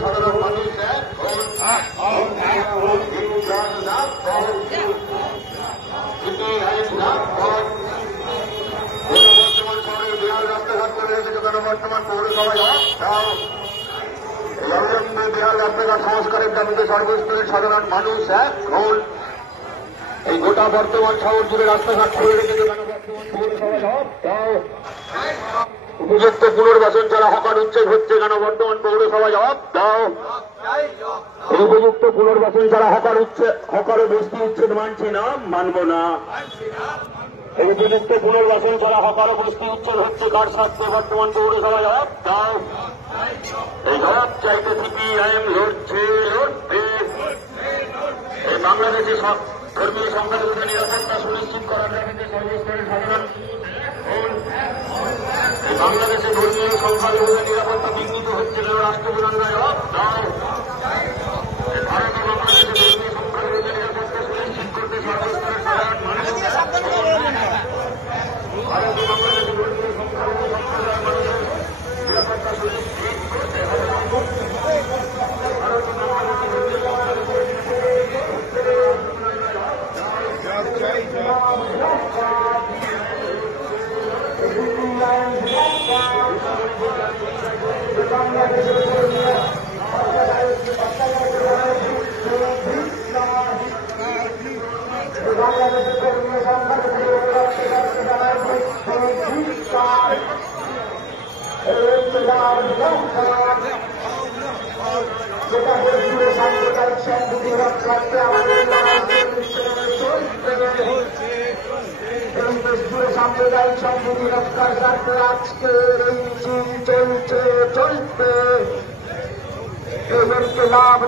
সাধারণ মানুষ বর্তমান শহরে বিহার রাস্তাঘাট করে রেখেছে বর্তমান পৌরসভায় বিহার রাস্তাঘাট সংস্কারের দাবিতে সর্বস্তরের সাধারণ মানুষ এখন এই গোটা বর্তমান শহর জুড়ে রাস্তাঘাট করে রেখেছে বর্তমান পৌরসভায় উপযুক্ত পুনর্বাসন ছাড়া হকার উচ্ছেদ হচ্ছে কেন বর্তমান পৌরসভা জবাব দাও। উপযুক্ত পুনর্বাসন ছাড়া হকারও বস্তি উচ্ছেদ মানছি না, মানব না। উপযুক্ত পুনর্বাসন ছাড়া হকারও বস্তি উচ্ছেদ হচ্ছে কার স্বার্থে বর্তমান পৌরসভা জবাব দাও। এই জবাব চাইতে সিপিআইএম লড়ছে লড়বে। এই বাংলাদেশে ধর্মীয় সংখ্যালঘুদের নিরাপত্তা সুনিশ্চিত করার দাবিতে সর্বস্তরের সাধারণ বাংলাদেশে ধর্মীয় সংখ্যালঘুদের নিরাপত্তা বিঘ্নিত হচ্ছে কেন রাষ্ট্রপ্রধানরা জবাব দাও। ভারত ও বাংলাদেশে ধর্মীয় সংখ্যালঘুদের নিরাপত্তা সুনিশ্চিত করতে সর্বস্তরের সাধারণ মানুষ ভারত ও বাংলাদেশে ধর্মীয় সংখ্যালঘু সম্প্রদায়ের মানুষের নিরাপত্তা সুনিশ্চিত করতে হবে। ভারত ও বাংলাদেশে ধর্মীয় সাম্প্রদায়িক সম্প্রীতি রক্ষার স্বার্থে আজকের এই মিছিল চলছে চলবে। লাভ